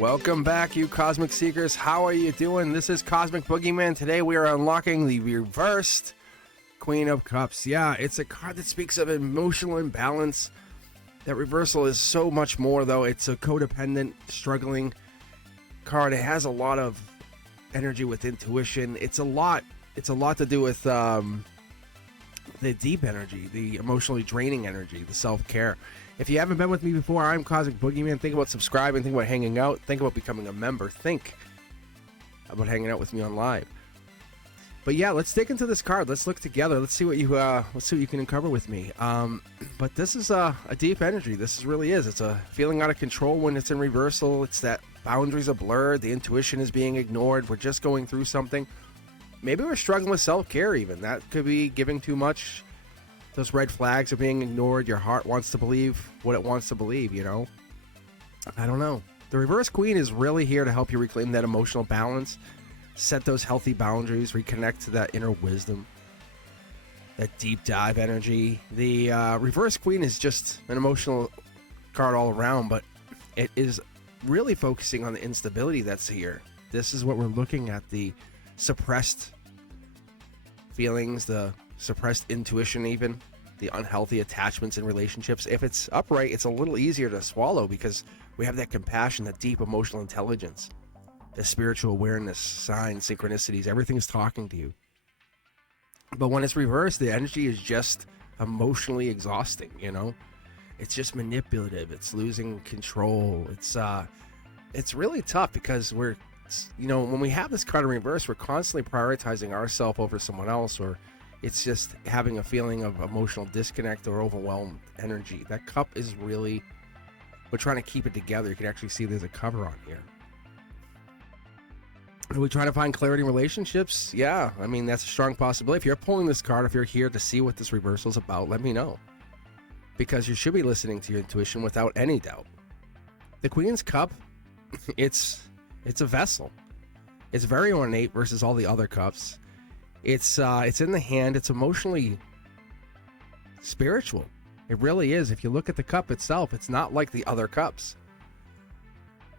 Welcome back, you Cosmic Seekers. How are you doing? This is Cosmic Boogeyman. Today we are unlocking the reversed Queen of Cups. Yeah, it's a card that speaks of emotional imbalance. That reversal is so much more, though. It's a codependent, struggling card. It has a lot of energy with intuition. It's a lot to do with the deep energy, the emotionally draining energy, the self-care. If you haven't been with me before, I'm Cosmic Boogeyman. Think about subscribing, think about hanging out, think about becoming a member, think about hanging out with me on live. But yeah, let's dig into this card. Let's look together. Let's see what you can uncover with me. But this is a deep energy. This really is. It's a feeling out of control when it's in reversal. It's that boundaries are blurred. The intuition is being ignored. We're just going through something. Maybe we're struggling with self-care even. That could be giving too much. Those red flags are being ignored. Your heart wants to believe what it wants to believe, you know? I don't know. The Reverse Queen is really here to help you reclaim that emotional balance, set those healthy boundaries, reconnect to that inner wisdom, that deep dive energy. The Reverse Queen is just an emotional card all around, but it is really focusing on the instability that's here. This is what we're looking at, the suppressed feelings, the suppressed intuition, even the unhealthy attachments in relationships. If it's upright, it's a little easier to swallow because we have that compassion, that deep emotional intelligence, the spiritual awareness, signs, synchronicities, everything's talking to you. But when it's reversed, the energy is just emotionally exhausting, you know? It's just manipulative. It's losing control. It's really tough because we're, you know, when we have this card in reverse, we're constantly prioritizing ourselves over someone else, or it's just having a feeling of emotional disconnect or overwhelmed energy. That cup is really, we're trying to keep it together. You can actually see there's a cover on here. Are we trying to find clarity in relationships? Yeah, I mean, that's a strong possibility. If you're pulling this card, if you're here to see what this reversal is about, let me know. Because you should be listening to your intuition without any doubt. The Queen's Cup, it's a vessel. It's very ornate versus all the other cups. It's in the hand. It's emotionally spiritual. It really is. If you look at the cup itself, it's not like the other cups.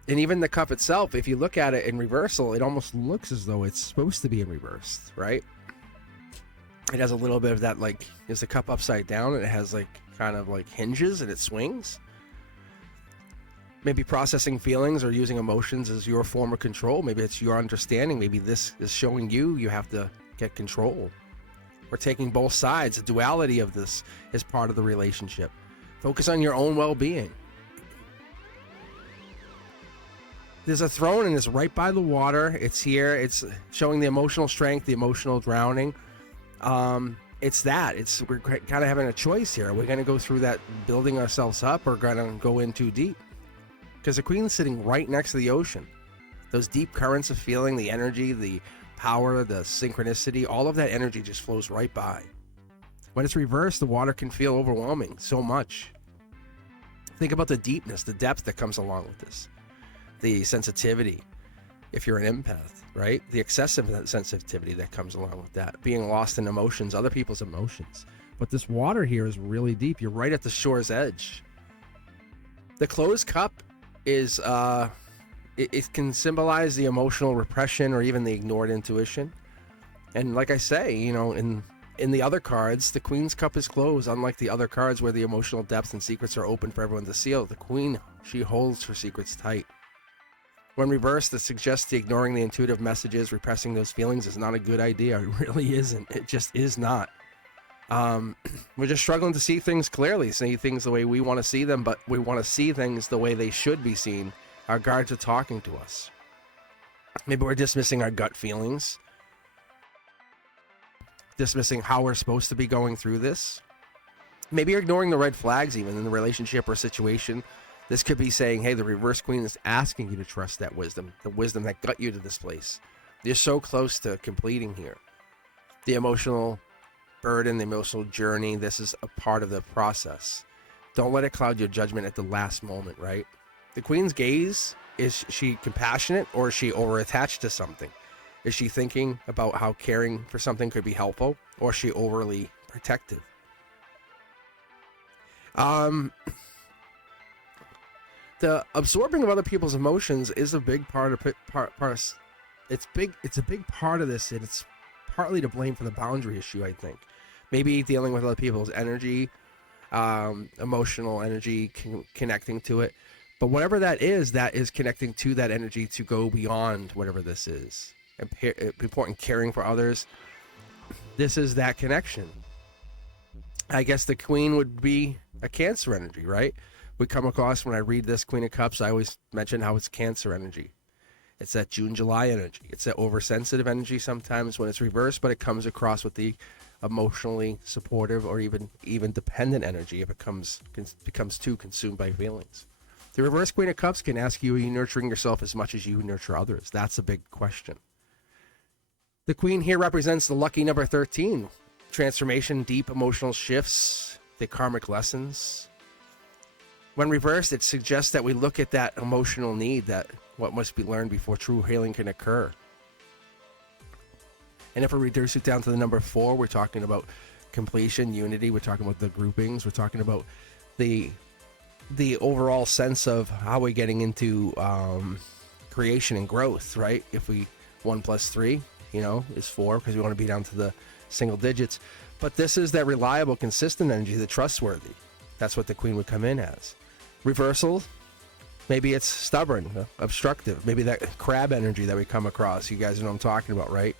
And even the cup itself, if you look at it in reversal, it almost looks as though it's supposed to be in reverse, right? It has a little bit of that, like, is the cup upside down and it has like kind of like hinges and it swings. Maybe processing feelings or using emotions as your form of control. Maybe it's your understanding. Maybe this is showing you have to get control. We're taking both sides. The duality of this is part of the relationship. Focus on your own well-being. There's a throne and it's right by the water. It's here. It's showing the emotional strength, the emotional drowning. It's that. We're kind of having a choice here. We're going to go through that building ourselves up, or going to go in too deep. Because the Queen's sitting right next to the ocean. Those deep currents of feeling, the energy, the power, the synchronicity, all of that energy just flows right by. When it's reversed, the water can feel overwhelming so much. Think about the deepness, the depth that comes along with this. The sensitivity, if you're an empath, right? The excessive sensitivity that comes along with that. Being lost in emotions, other people's emotions. But this water here is really deep. You're right at the shore's edge. The closed cup is it can symbolize the emotional repression or even the ignored intuition. And like I say, you know, in the other cards, the Queen's Cup is closed, unlike the other cards where the emotional depths and secrets are open for everyone to see. The Queen, she holds her secrets tight. When reversed, this suggests the ignoring the intuitive messages, repressing those feelings is not a good idea. It really isn't. It just is not. We're just struggling to see things clearly, see things the way we want to see them, but we want to see things the way they should be seen. Our guards are talking to us. Maybe we're dismissing our gut feelings, dismissing how we're supposed to be going through this. Maybe you're ignoring the red flags even in the relationship or situation. This could be saying, hey, the Reverse Queen is asking you to trust that wisdom, the wisdom that got you to this place. You're so close to completing here. The emotional burden, the emotional journey, this is a part of the process. Don't let it cloud your judgment at the last moment, right? The Queen's gaze, is she compassionate or is she over-attached to something? Is she thinking about how caring for something could be helpful, or is she overly protective? The absorbing of other people's emotions is a big part of it's big. It's a big part of this, and it's partly to blame for the boundary issue. I think maybe dealing with other people's energy, emotional energy, connecting to it. But whatever that is connecting to that energy to go beyond whatever this is. Important caring for others. This is that connection. I guess the Queen would be a Cancer energy, right? We come across, when I read this Queen of Cups, I always mention how it's Cancer energy. It's that June, July energy. It's that oversensitive energy sometimes when it's reversed, but it comes across with the emotionally supportive or even dependent energy if it becomes too consumed by feelings. The reverse Queen of Cups can ask you, are you nurturing yourself as much as you nurture others? That's a big question. The Queen here represents the lucky number 13. Transformation, deep emotional shifts, the karmic lessons. When reversed, it suggests that we look at that emotional need, that what must be learned before true healing can occur. And if we reduce it down to the number 4, we're talking about completion, unity. We're talking about the groupings. We're talking about the overall sense of how we're getting into creation and growth, right? If we 1 plus 3, is 4, because we want to be down to the single digits. But this is that reliable, consistent energy, the trustworthy. That's what the Queen would come in as. Reversal, maybe it's stubborn, obstructive. Maybe that crab energy that we come across. You guys know what I'm talking about, right?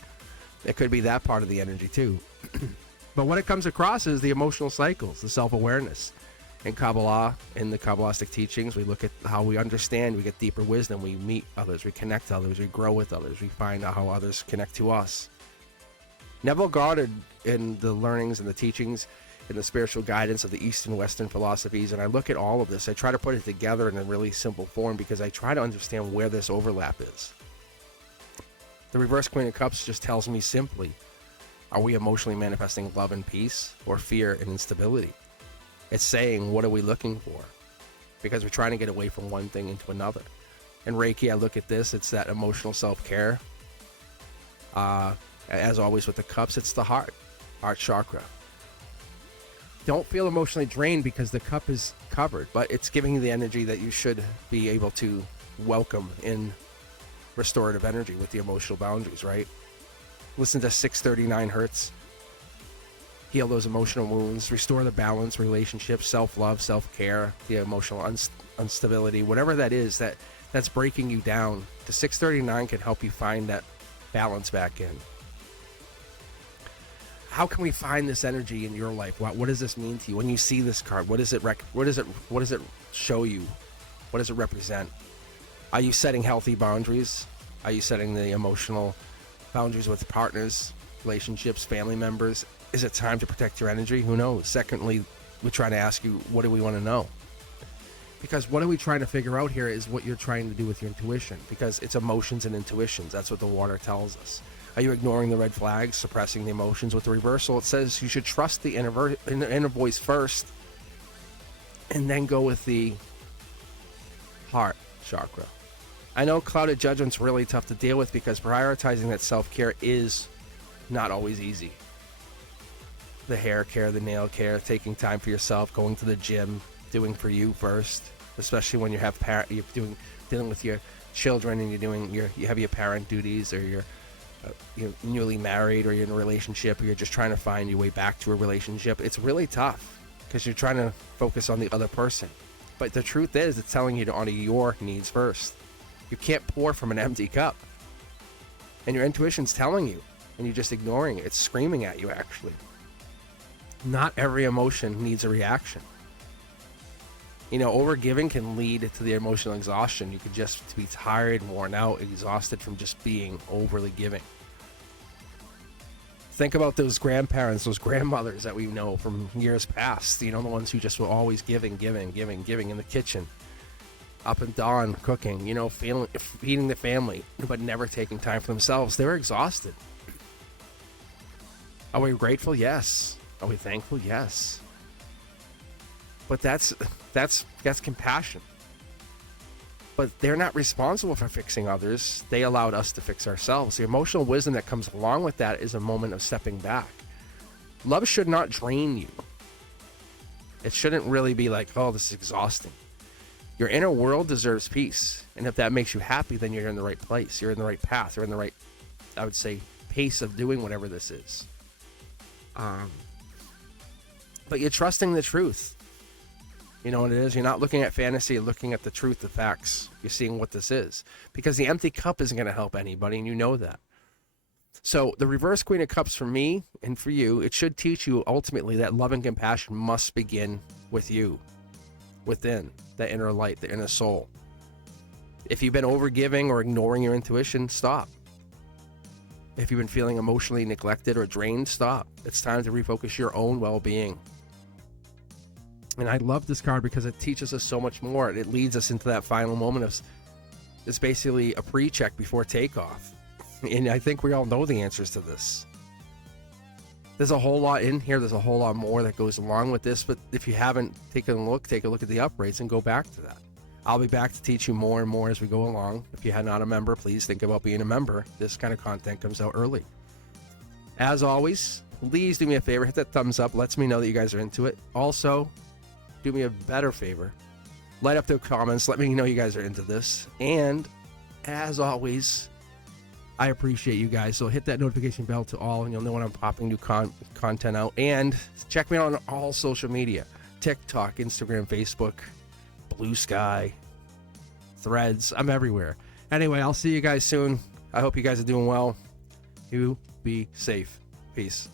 It could be that part of the energy too. But what it comes across is the emotional cycles, the self-awareness. In Kabbalah, in the Kabbalistic teachings, we look at how we understand, we get deeper wisdom, we meet others, we connect to others, we grow with others, we find out how others connect to us. Neville Goddard, in the learnings and the teachings, in the spiritual guidance of the East and Western philosophies, and I look at all of this, I try to put it together in a really simple form because I try to understand where this overlap is. The reverse Queen of Cups just tells me simply, are we emotionally manifesting love and peace, or fear and instability? It's saying, what are we looking for? Because we're trying to get away from one thing into another. In Reiki, I look at this, it's that emotional self-care. As always with the cups, it's the heart chakra. Don't feel emotionally drained because the cup is covered, but it's giving you the energy that you should be able to welcome in restorative energy with the emotional boundaries, right? Listen to 639 hertz. Heal those emotional wounds, restore the balance, relationships, self-love, self-care, the emotional instability, whatever that is that's breaking you down. The 639 can help you find that balance back in. How can we find this energy in your life? What does this mean to you when you see this card? What does it show you? What does it represent? Are you setting healthy boundaries? Are you setting the emotional boundaries with partners, relationships, family members? Is it time to protect your energy? Who knows? Secondly, we try to ask you, what do we want to know? Because what are we trying to figure out here is what you're trying to do with your intuition. Because it's emotions and intuitions. That's what the water tells us. Are you ignoring the red flags, suppressing the emotions? With the reversal, it says you should trust the inner voice first, and then go with the heart chakra. I know clouded judgment's really tough to deal with because prioritizing that self-care is not always easy. The hair care, the nail care, taking time for yourself, going to the gym, doing for you first, especially when you're dealing with your children and you have your parent duties, or you're newly married, or you're in a relationship, or you're just trying to find your way back to a relationship. It's really tough because you're trying to focus on the other person. But the truth is, it's telling you to honor your needs first. You can't pour from an empty cup. And your intuition's telling you, and you're just ignoring it. It's screaming at you, actually. Not every emotion needs a reaction. Overgiving can lead to the emotional exhaustion. You could just be tired, worn out, exhausted from just being overly giving. Think about those grandparents, those grandmothers that we know from years past. The ones who just were always giving in the kitchen. Up and down, cooking, feeding the family, but never taking time for themselves. They were exhausted. Are we grateful? Yes. Are we thankful? Yes. But that's compassion. But they're not responsible for fixing others. They allowed us to fix ourselves. The emotional wisdom that comes along with that is a moment of stepping back. Love should not drain you. It shouldn't really be like, oh, this is exhausting. Your inner world deserves peace. And if that makes you happy, then you're in the right place. You're in the right path. You're in the right, I would say, pace of doing whatever this is. But you're trusting the truth. You know what it is? You're not looking at fantasy, you're looking at the truth, the facts. You're seeing what this is. Because the empty cup isn't going to help anybody, and you know that. So the reverse Queen of Cups for me and for you, it should teach you ultimately that love and compassion must begin with you, within the inner light, the inner soul. If you've been overgiving or ignoring your intuition, stop. If you've been feeling emotionally neglected or drained, stop. It's time to refocus your own well-being. And I love this card because it teaches us so much more. It leads us into that final moment of, it's basically a pre-check before takeoff. And I think we all know the answers to this. There's a whole lot in here. There's a whole lot more that goes along with this. But if you haven't taken a look, take a look at the uprates and go back to that. I'll be back to teach you more and more as we go along. If you're not a member, please think about being a member. This kind of content comes out early. As always, please do me a favor. Hit that thumbs up. Lets me know that you guys are into it. Also, do me a better favor. Light up the comments. Let me know you guys are into this. And as always, I appreciate you guys. So hit that notification bell to all, and you'll know when I'm popping new content out. And check me out on all social media. TikTok, Instagram, Facebook, Blue Sky, Threads. I'm everywhere. Anyway, I'll see you guys soon. I hope you guys are doing well. You be safe. Peace.